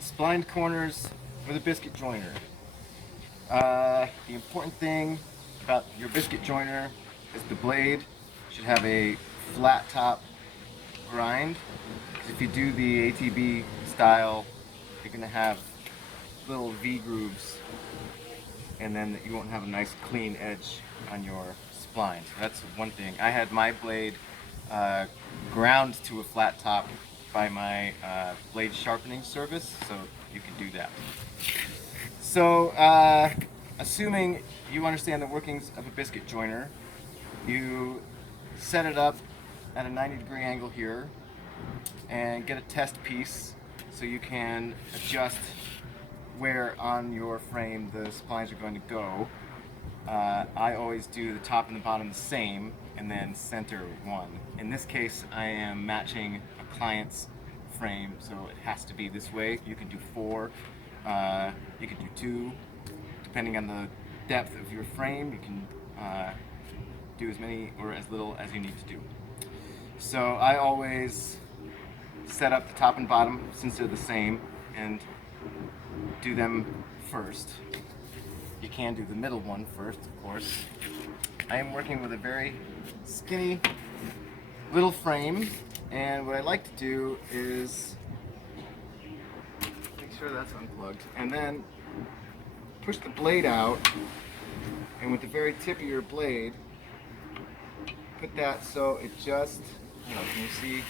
Splined corners with a biscuit joiner. The important thing about your biscuit joiner is the blade should have a flat top grind. Because if you do the ATB style, you're going to have little V grooves, and then you won't have a nice clean edge on your spline. So that's one thing. I had my blade uh, ground to a flat top by my blade sharpening service, so you can do that. So, assuming you understand the workings of a biscuit joiner, you set it up at a 90-degree angle here and get a test piece so you can adjust where on your frame the splines are going to go. I always do the top and the bottom the same and then center one. In this case, I am matching a client's frame, so it has to be this way. You can do 4, you can do 2, depending on the depth of your frame. You can do as many or as little as you need to do. So I always set up the top and bottom since they're the same and do them first. You can do the middle one first, of course. I am working with a very skinny little frame, and what I like to do is make sure that's unplugged, and then push the blade out, and with the very tip of your blade, put that so it just, can you see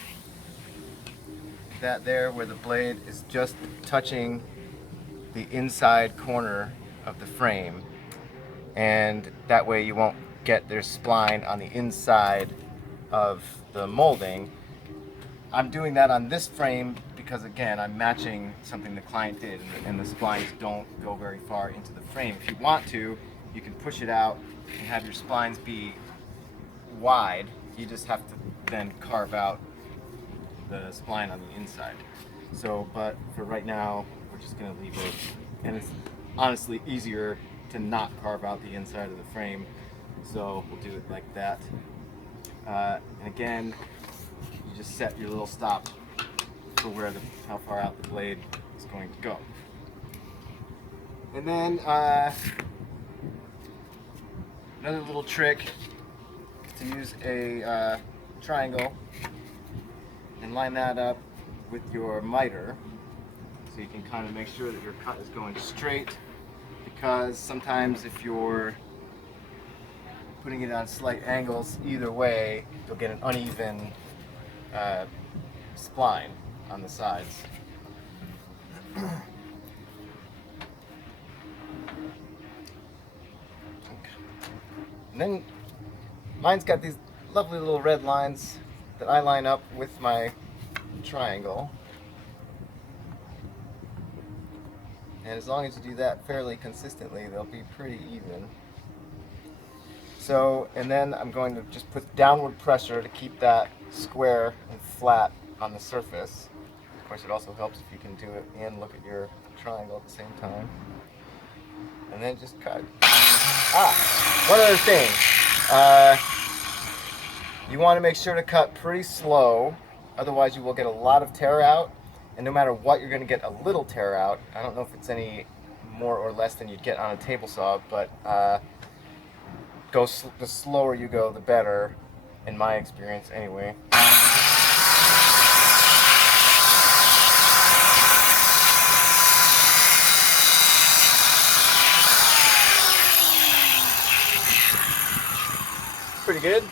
that there where the blade is just touching the inside corner of the frame, and that way you won't get their spline on the inside of the molding. I'm doing that on this frame because, again, I'm matching something the client did, and the splines don't go very far into the frame. If you want to, you can push it out and have your splines be wide. You just have to then carve out the spline on the inside. So, but for right now, we're just going to leave it, and it's honestly easier to not carve out the inside of the frame, so we'll do it like that. And again, you just set your little stop for how far out the blade is going to go. And then another little trick is to use a triangle and line that up with your miter, so you can kind of make sure that your cut is going straight, because sometimes if you're putting it on slight angles either way, you'll get an uneven spline on the sides. Okay. And then mine's got these lovely little red lines that I line up with my triangle. And as long as you do that fairly consistently, they'll be pretty even. So, and then I'm going to just put downward pressure to keep that square and flat on the surface. Of course, it also helps if you can do it and look at your triangle at the same time. And then just cut. One other thing. You want to make sure to cut pretty slow, otherwise you will get a lot of tear out. And no matter what, you're going to get a little tear out. I don't know if it's any more or less than you'd get on a table saw, but the slower you go, the better, in my experience anyway. Pretty good.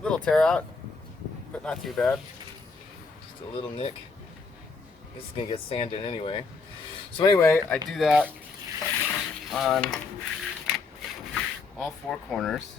Little tear out, but not too bad. Just a little nick. This is gonna get sanded anyway. So anyway, I do that on all 4 corners.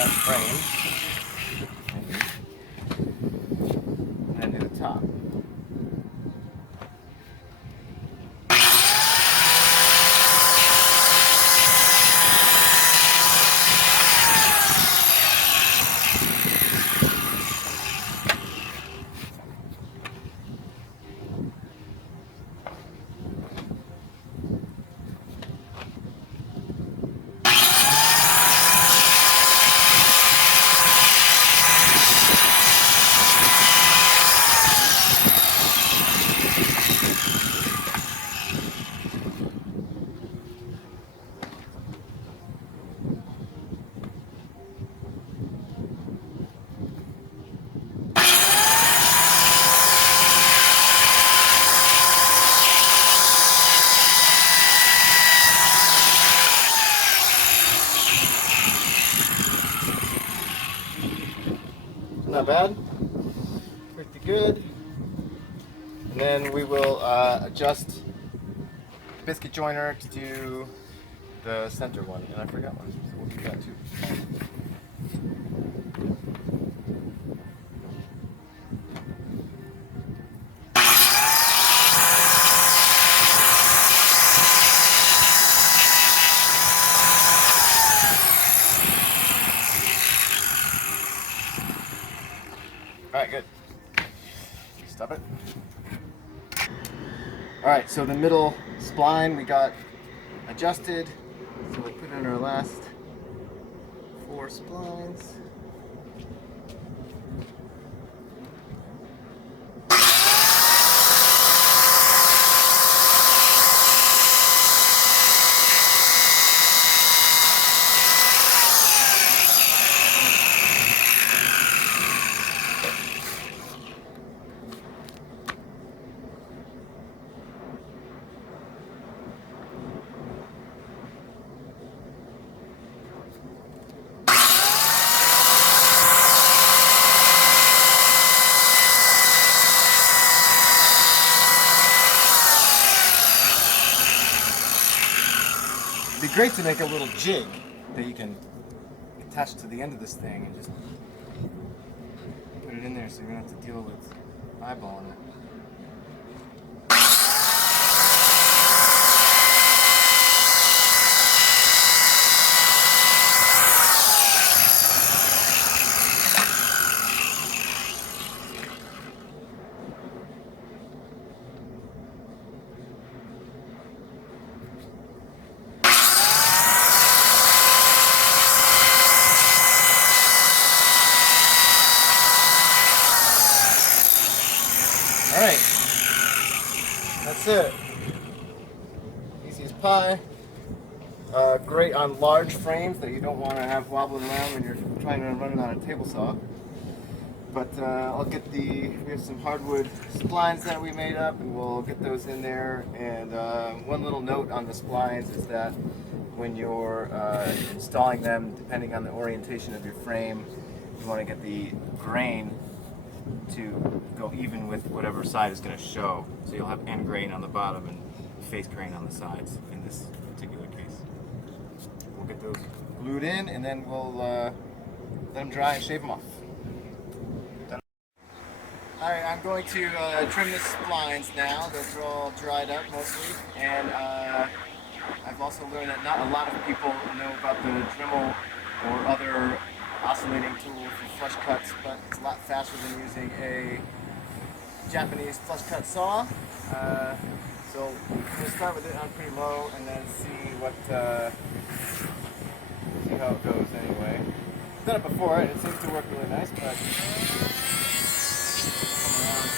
frame, and then do the top. Not bad, pretty good. And then we will adjust the biscuit joiner to do the center one, and I forgot one, so we'll do that too. Alright, good. Stop it. Alright, so the middle spline we got adjusted. So we'll put in our last 4 splines. It'd be great to make a little jig that you can attach to the end of this thing and just put it in there so you don't have to deal with eyeballing it. Alright, that's it. Easy as pie. Great on large frames that you don't want to have wobbling around when you're trying to run it on a table saw. But I'll get we have some hardwood splines that we made up, and we'll get those in there. And one little note on the splines is that when you're installing them, depending on the orientation of your frame, you want to get the grain to go even with whatever side is going to show. So you'll have end grain on the bottom and face grain on the sides in this particular case. We'll get those glued in, and then we'll let them dry and shave them off. Alright, I'm going to trim the splines now. Those are all dried up mostly, and I've also learned that not a lot of people know about the Dremel or other oscillating tool for flush cuts, but it's a lot faster than using a Japanese flush cut saw. So we'll start with it on pretty low and then see how it goes anyway. I've done it before and it seems to work really nice, but come around.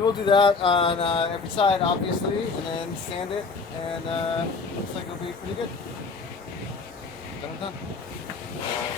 So we'll do that on every side, obviously, and then sand it, and looks like it'll be pretty good. Done and done.